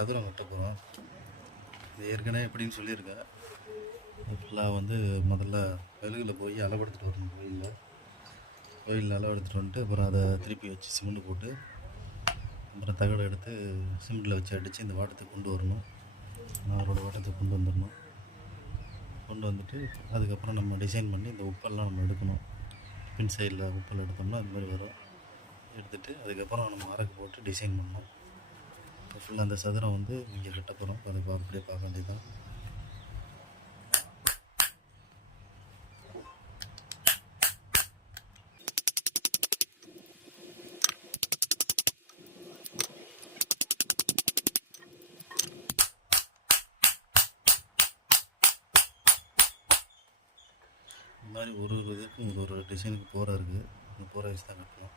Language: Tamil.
சதுரம் வெட்ட போகிறோம் இது ஏற்கனவே எப்படின்னு சொல்லியிருக்கேன் ஃபுல்லாக வந்து முதல்ல வெளுகில் போய் அளவெடுத்துட்டு வரணும் கோயிலில். கோயிலில் அளவெடுத்துட்டு வந்துட்டு அப்புறம் அதை திருப்பி வச்சு சிமெண்ட் போட்டு அப்புறம் தகடு எடுத்து சிமெண்ட்டில் வச்சு அடித்து இந்த வாட்டத்துக்கு கொண்டு வரணும். நாரோட வாட்டத்தை கொண்டு வந்துடணும். கொண்டு வந்துட்டு அதுக்கப்புறம் நம்ம டிசைன் பண்ணி இந்த உப்பெல்லாம் நம்ம எடுக்கணும். பின் சைடில் உப்பெல்லாம் எடுத்தோம்னா அது மாதிரி வரும். எடுத்துகிட்டு அதுக்கப்புறம் நம்ம அரக்கு போட்டு டிசைன் பண்ணணும். ஃபுல்லாக அந்த சதுரம் வந்து இங்கே கட்ட போகிறோம் அது பா- அப்படியே பார்க்க வேண்டியதுதான். இந்த மாதிரி ஒரு ஒரு இதுக்கும் ஒரு ஒரு டிசைனுக்கு போகிற இருக்குது அந்த போகிற வச்சு தான் கட்டணும்.